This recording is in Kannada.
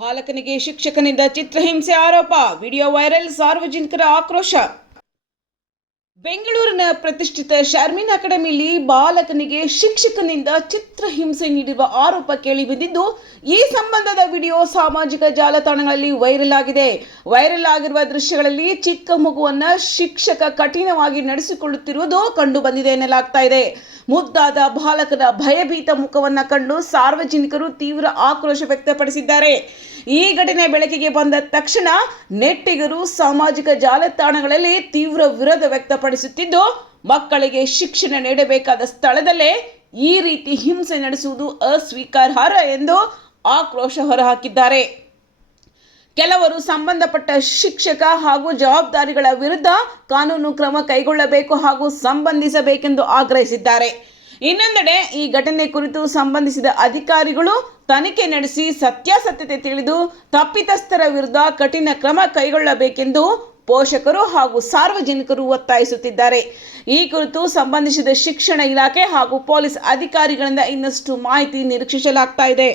ಬಾಲಕನಿಗೆ ಶಿಕ್ಷಕನಿಂದ ಚಿತ್ರಹಿಂಸೆ ಆರೋಪ, ವಿಡಿಯೋ ವೈರಲ್, ಸಾರ್ವಜನಿಕರ ಆಕ್ರೋಶ. ಬೆಂಗಳೂರಿನ ಪ್ರತಿಷ್ಠಿತ ಶರ್ಮಿನ್ ಅಕಾಡೆಮಿಯಲ್ಲಿ ಬಾಲಕನಿಗೆ ಶಿಕ್ಷಕನಿಂದ ಚಿತ್ರಹಿಂಸೆ ನೀಡಿರುವ ಆರೋಪ ಕೇಳಿಬಂದಿದ್ದು, ಈ ಸಂಬಂಧದ ವಿಡಿಯೋ ಸಾಮಾಜಿಕ ಜಾಲತಾಣಗಳಲ್ಲಿ ವೈರಲ್ ಆಗಿದೆ. ವೈರಲ್ ಆಗಿರುವ ದೃಶ್ಯಗಳಲ್ಲಿ ಚಿಕ್ಕ ಮಗುವನ್ನ ಶಿಕ್ಷಕ ಕಠಿಣವಾಗಿ ನಡೆಸಿಕೊಳ್ಳುತ್ತಿರುವುದು ಕಂಡು ಬಂದಿದೆ ಎನ್ನಲಾಗ್ತಾ ಇದೆ. ಮುದ್ದಾದ ಬಾಲಕನ ಭಯಭೀತ ಮುಖವನ್ನ ಕಂಡು ಸಾರ್ವಜನಿಕರು ತೀವ್ರ ಆಕ್ರೋಶ ವ್ಯಕ್ತಪಡಿಸಿದ್ದಾರೆ. ಈ ಘಟನೆ ಬೆಳಕಿಗೆ ಬಂದ ತಕ್ಷಣ ನೆಟ್ಟಿಗರು ಸಾಮಾಜಿಕ ಜಾಲತಾಣಗಳಲ್ಲಿ ತೀವ್ರ ವಿರೋಧ ವ್ಯಕ್ತಪಡಿಸುತ್ತಿದ್ದು, ಮಕ್ಕಳಿಗೆ ಶಿಕ್ಷಣ ನೀಡಬೇಕಾದ ಸ್ಥಳದಲ್ಲೇ ಈ ರೀತಿ ಹಿಂಸೆ ನಡೆಸುವುದು ಅಸ್ವೀಕಾರಾರ್ಹ ಎಂದು ಆಕ್ರೋಶ ಹೊರಹಾಕಿದ್ದಾರೆ. ಕೆಲವರು ಸಂಬಂಧಪಟ್ಟ ಶಿಕ್ಷಕ ಹಾಗೂ ಜವಾಬ್ದಾರಿಗಳ ವಿರುದ್ಧ ಕಾನೂನು ಕ್ರಮ ಕೈಗೊಳ್ಳಬೇಕು ಹಾಗೂ ಸಂಬಂಧಿಸಬೇಕೆಂದು ಆಗ್ರಹಿಸಿದ್ದಾರೆ. ಇನ್ನೊಂದೆಡೆ ಈ ಘಟನೆ ಕುರಿತು ಸಂಬಂಧಿಸಿದ ಅಧಿಕಾರಿಗಳು ತನಿಖೆ ನಡೆಸಿ ಸತ್ಯಾಸತ್ಯತೆ ತಿಳಿದು ತಪ್ಪಿತಸ್ಥರ ವಿರುದ್ಧ ಕಠಿಣ ಕ್ರಮ ಕೈಗೊಳ್ಳಬೇಕೆಂದು ಪೋಷಕರು ಹಾಗೂ ಸಾರ್ವಜನಿಕರು ಒತ್ತಾಯಿಸುತ್ತಿದ್ದಾರೆ. ಈ ಕುರಿತು ಸಂಬಂಧಿಸಿದ ಶಿಕ್ಷಣ ಇಲಾಖೆ ಹಾಗೂ ಪೊಲೀಸ್ ಅಧಿಕಾರಿಗಳಿಂದ ಇನ್ನಷ್ಟು ಮಾಹಿತಿ ನಿರೀಕ್ಷಿಸಲಾಗ್ತಾ ಇದೆ.